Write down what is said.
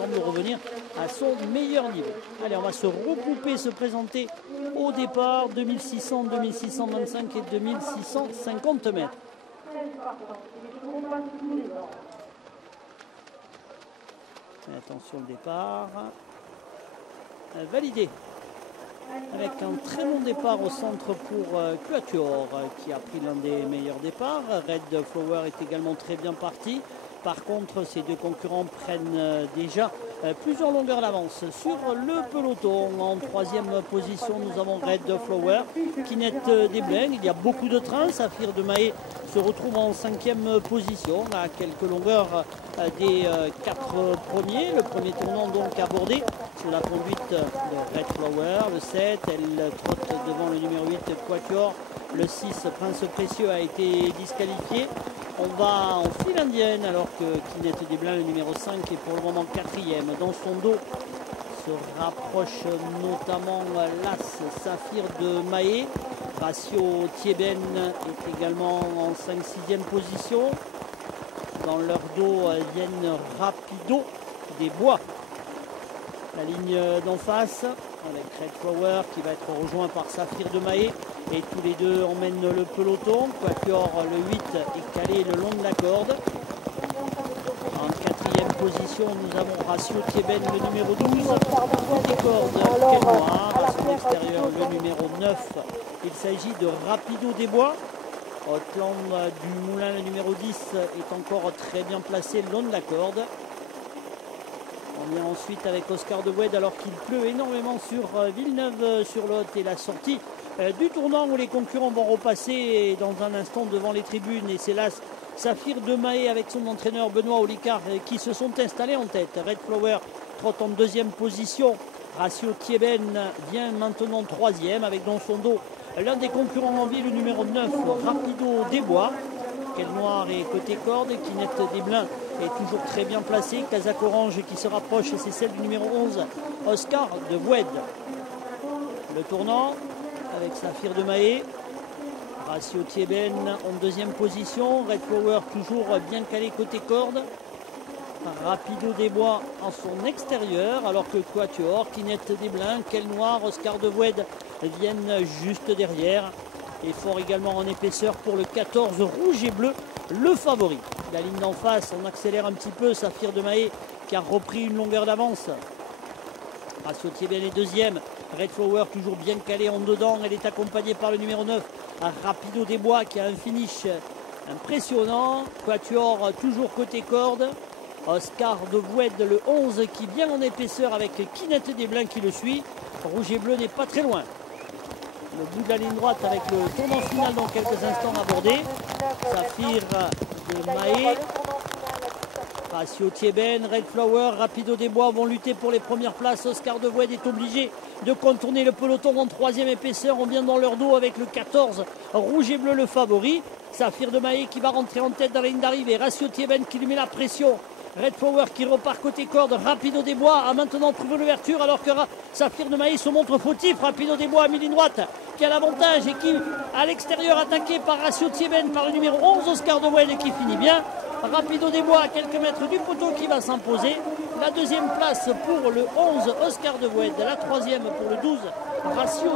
semble revenir à son meilleur niveau. Allez, on va se regrouper, se présenter au départ 2600, 2625 et 2650 mètres. Attention au départ. Validé. Avec un très bon départ au centre pour Quatuor qui a pris l'un des meilleurs départs. Red Flower est également très bien parti. Par contre, ces deux concurrents prennent déjà plusieurs longueurs d'avance sur le peloton. En troisième position, nous avons Red Flower, Kinette Desblains. Il y a beaucoup de trains. Saphir de Mahé se retrouve en cinquième position, à quelques longueurs des quatre premiers. Le premier tournant donc abordé sous la conduite de Red Flower. Le 7, elle trotte devant le numéro 8 Quatuor. Le 6, Prince Précieux, a été disqualifié. On va en file indienne alors que Kinette Desblains, le numéro 5, est pour le moment quatrième. Dans son dos se rapproche notamment l'As Saphir de Mahé. Ratio Thieben est également en 5-6e position. Dans leur dos viennent Rapido des Bois. La ligne d'en face avec Red Flower qui va être rejoint par Saphir de Mahé. Et tous les deux emmènent le peloton. Quatuor, le 8, est calé le long de la corde. En quatrième position, nous avons Ratio Thieben, le numéro 12. Côté corde, Quenoir. À son extérieur, le numéro 9. Il s'agit de Rapido des Bois. Outland du Moulin, le numéro 10, est encore très bien placé le long de la corde. On vient ensuite avec Oscar de Wed alors qu'il pleut énormément sur Villeneuve-sur-Lot et la sortie du tournant où les concurrents vont repasser dans un instant devant les tribunes. Et c'est là Saphir de Mahé avec son entraîneur Benoît Olicard qui se sont installés en tête. Red Flower trotte en deuxième position. Ratio Thieben vient maintenant troisième avec dans son dos l'un des concurrents en vie, le numéro 9, Rapido des Bois. Quel Noir est côté corde. Kinette Desblains est toujours très bien placé. Casaque Orange qui se rapproche, et c'est celle du numéro 11, Oscar de Wed. Le tournant avec Saphir de Mahé. Ratio Thieben en deuxième position. Red Flower toujours bien calé côté corde. Rapido des Bois en son extérieur, alors que Quatuor, Kinette Desblains, Quel Noir, Oscar de Wed viennent juste derrière. Et fort également en épaisseur pour le 14 rouge et bleu, le favori. La ligne d'en face, on accélère un petit peu. Saphir de Mahé qui a repris une longueur d'avance. Ratio Thieben est deuxième. Red Flower toujours bien calé en dedans. Elle est accompagnée par le numéro 9, Rapido des Bois, qui a un finish impressionnant. Quatuor toujours côté corde. Oscar de Wed, le 11, qui vient en épaisseur avec Kinette Desblains qui le suit. Rouge et bleu n'est pas très loin. Le bout de la ligne droite avec le tournant final dans quelques instants abordé. Saphir de Mahé, Ratio Thieben, Red Flower, Rapido des Bois vont lutter pour les premières places. Oscar de Wed est obligé de contourner le peloton en troisième épaisseur. On vient dans leur dos avec le 14, rouge et bleu, le favori. Saphir de Mahé qui va rentrer en tête dans la ligne d'arrivée. Ratio Thieben qui lui met la pression. Red Flower qui repart côté corde. Rapido des Bois a maintenant trouvé l'ouverture alors que Saphir de Mahé se montre fautif. Rapido des Bois a mis ligne droite qui a l'avantage et qui à l'extérieur attaqué par Ratio Thieben par le numéro 11 Oscar de Wed qui finit bien. Rapido des Bois à quelques mètres du poteau qui va s'imposer. La deuxième place pour le 11 Oscar de Wed. La troisième pour le 12 Ratio